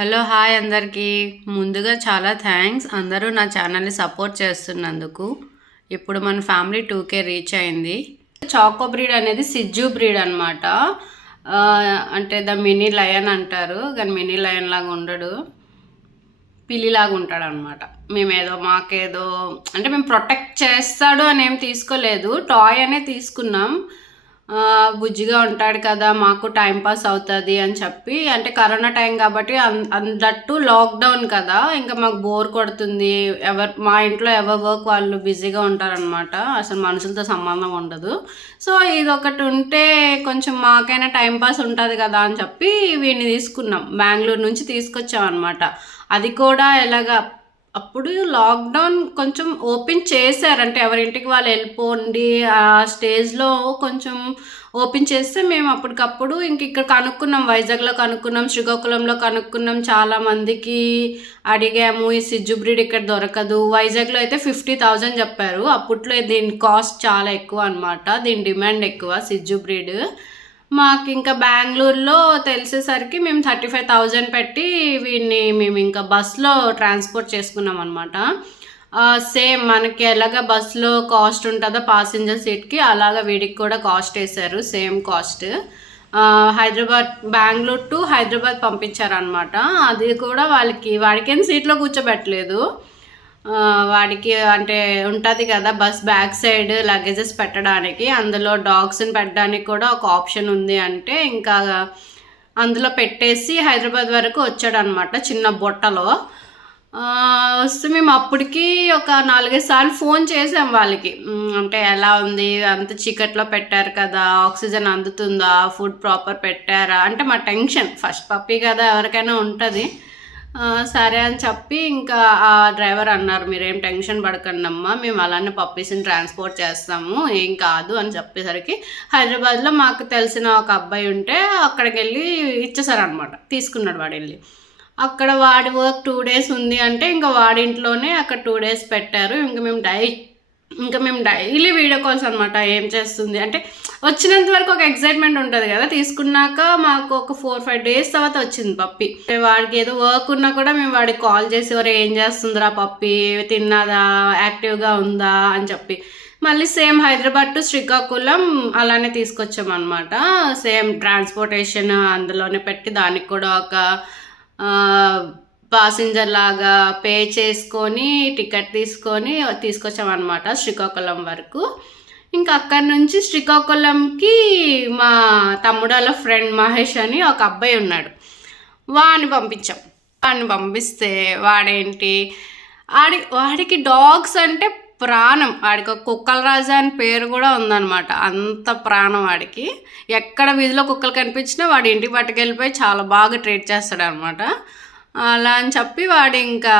Hello hi అందరికీ. ముందుగా చాలా థ్యాంక్స్ అందరూ నా ఛానల్ని సపోర్ట్ చేస్తున్నందుకు. ఇప్పుడు మన ఫ్యామిలీ 2K రీచ్ అయింది. చాకో బ్రీడ్ అనేది సిజ్జు బ్రీడ్ అనమాట. అంటే ద మినీ లయన్ అంటారు, కానీ మినీ లయన్ లాగా ఉండడు, పిల్లిలాగా ఉంటాడు అనమాట. మాకేదో అంటే మేము ప్రొటెక్ట్ చేస్తాడు అని ఏం తీసుకోలేదు, టాయ్ అనే తీసుకున్నాం. బుజ్జిగా ఉంటాడు కదా, మాకు టైంపాస్ అవుతుంది అని చెప్పి. అంటే కరోనా టైం కాబట్టి అందట్టు లాక్డౌన్ కదా, ఇంకా మాకు బోర్ కొడుతుంది. మా ఇంట్లో ఎవరి వర్క్ వాళ్ళు బిజీగా ఉంటారనమాట, అసలు మనుషులతో సంబంధం ఉండదు. సో ఇది ఒకటి ఉంటే కొంచెం మాకైనా టైంపాస్ ఉంటుంది కదా అని చెప్పి వీడిని తీసుకున్నాం. బెంగళూరు నుంచి తీసుకొచ్చాం అనమాట. అది కూడా ఎలాగా అప్పుడు లాక్డౌన్ కొంచెం ఓపెన్ చేశారంటే ఎవరింటికి వాళ్ళు వెళ్ళిపోండి ఆ స్టేజ్లో కొంచెం ఓపెన్ చేస్తే మేము అప్పటికప్పుడు ఇక్కడ కనుక్కున్నాం, వైజాగ్లో కనుక్కున్నాం, శ్రీకాకుళంలో కనుక్కున్నాం, చాలామందికి అడిగాము. ఈ సిజ్జు బ్రీడ్ ఇక్కడ దొరకదు. వైజాగ్లో అయితే 50,000 చెప్పారు. అప్పట్లో దీని కాస్ట్ చాలా ఎక్కువ అనమాట, దీని డిమాండ్ ఎక్కువ సిజ్జు బ్రీడ్. మాకు ఇంకా బెంగళూరులో తెలిసేసరికి మేము 35,000 పెట్టి వీడిని మేము ఇంకా బస్సులో ట్రాన్స్పోర్ట్ చేసుకున్నాం అనమాట. సేమ్ మనకి ఎలాగ బస్సులో కాస్ట్ ఉంటుందో పాసింజర్ సీట్కి, అలాగా వీడికి కూడా కాస్ట్ వేశారు, same cost. Bengaluru to Hyderabad పంపించారనమాట. అది కూడా వాడికేం సీట్లో కూర్చోబెట్టలేదు. వాడికి అంటే ఉంటుంది కదా బస్ బ్యాక్ సైడ్ లగేజెస్ పెట్టడానికి, అందులో డాగ్స్ని పెట్టడానికి కూడా ఒక ఆప్షన్ ఉంది. అంటే ఇంకా అందులో పెట్టేసి హైదరాబాద్ వరకు వచ్చాడనమాట చిన్న బొట్టలో. వస్తే మేము అప్పటికి ఒక 4-5 సార్లు ఫోన్ చేసాం వాళ్ళకి. అంటే ఎలా ఉంది, అంత చీకట్లో పెట్టారు కదా, ఆక్సిజన్ అందుతుందా, ఫుడ్ ప్రాపర్ పెట్టారా అంటే మా టెన్షన్. ఫస్ట్ పప్పీ కదా, ఎవరికైనా ఉంటుంది. సరే అని చెప్పి ఇంకా ఆ డ్రైవర్ అన్నారు, మీరేం టెన్షన్ పడకండి అమ్మా, మేము అలానే పప్పీస్ని ట్రాన్స్పోర్ట్ చేస్తాము, ఏం కాదు అని చెప్పేసరికి హైదరాబాద్లో మాకు తెలిసిన ఒక అబ్బాయి ఉంటే అక్కడికి వెళ్ళి ఇచ్చేసారనమాట. తీసుకున్నాడు వాడు వెళ్ళి. అక్కడ వాడి వర్క్ 2 days ఉంది అంటే ఇంకా వాడింట్లోనే అక్కడ 2 days పెట్టారు. ఇంకా మేము డైలీ వీడియో కాల్స్ అనమాట. ఏం చేస్తుంది అంటే వచ్చినంత వరకు ఒక ఎక్సైట్మెంట్ ఉంటుంది కదా, తీసుకున్నాక మాకు ఒక 4-5 days తర్వాత వచ్చింది పప్పి. వాడికి ఏదో వర్క్ ఉన్నా కూడా మేము వాడికి కాల్ చేసి, ఎవరు ఏం చేస్తుందిరా పప్పి, తిన్నదా, యాక్టివ్గా ఉందా అని చెప్పి. మళ్ళీ సేమ్ హైదరాబాద్ టు శ్రీకాకుళం అలానే తీసుకొచ్చామన్నమాట. సేమ్ ట్రాన్స్పోర్టేషన్ అందులోనే పెట్టి దానికి కూడా ఒక పాసింజర్ లాగా పే చేసుకొని టికెట్ తీసుకొచ్చామన్నమాట శ్రీకాకుళం వరకు. ఇంకా అక్కడి నుంచి శ్రీకాకుళంకి మా తమ్ముడు వాళ్ళ ఫ్రెండ్ మహేష్ అని ఒక అబ్బాయి ఉన్నాడు, వాడిని పంపిస్తే వాడికి డాగ్స్ అంటే ప్రాణం. వాడికి ఒక కుక్కల రాజా అని పేరు కూడా ఉందన్నమాట, అంత ప్రాణం వాడికి. ఎక్కడ వీధిలో కుక్కలు కనిపించినా వాడి ఇంటికి పట్టుకెళ్ళిపోయి చాలా బాగా ట్రీట్ చేస్తాడు అనమాట. అలా అని చెప్పి వాడు ఇంకా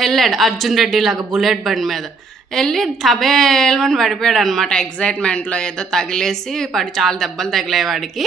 వెళ్ళాడు అర్జున్ రెడ్డి లాగా బుల్లెట్ బండి మీద వెళ్ళి తబేల్మని పడిపోయాడు అనమాట. ఎగ్జైట్మెంట్లో ఏదో తగిలేసి చాలా దెబ్బలు తగిలాయి వాడికి.